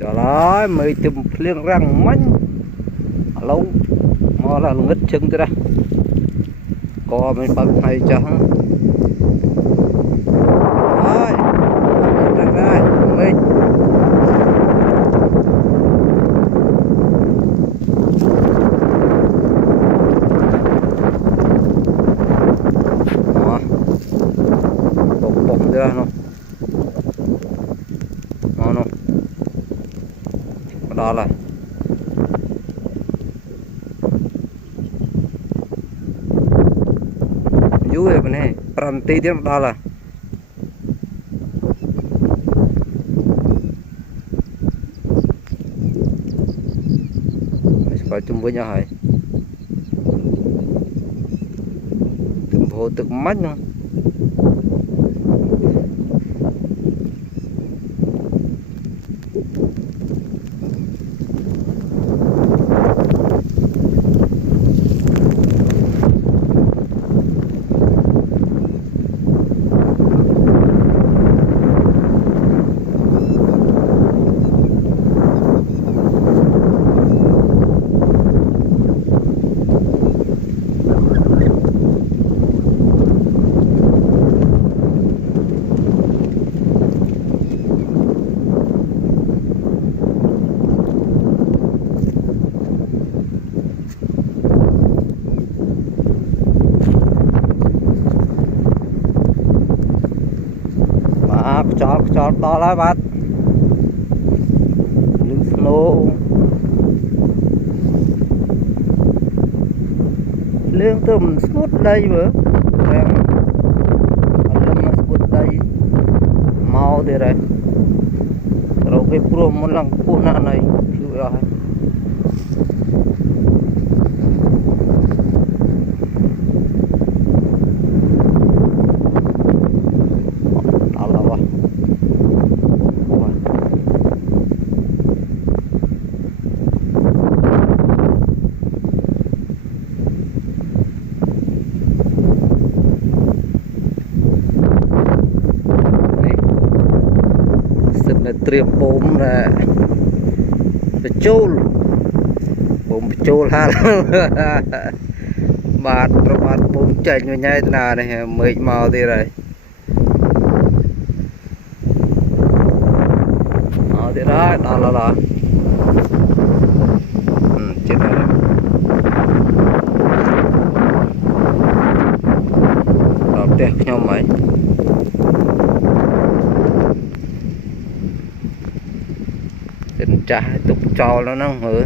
Trời ơi, mày chùm liên răng mánh lâu mà là ngất chân thế đây có mình bằng hay cho ơi ra ra mình bông bông ra nó nó đó là vui bên này peranti dia đó là phải chung với nhau hay từng vô từng mắt nữa chọt to lá bát lưng snow lương tùm smooth đây bữa em lâm smooth đây mau thế đấy rồi cái pro một lần phụ nạn này chịu rồiเตรียมโปมนะไปจูลผมไปจูลฮะบาดประมาณโปมใจอยู่ใหญ่ขนาดนี้ไม่เมาดีเลยเอาดีได้ตอนละเจ็ดอะไรเราเตะขยมไหมtình trả tục cho nó hử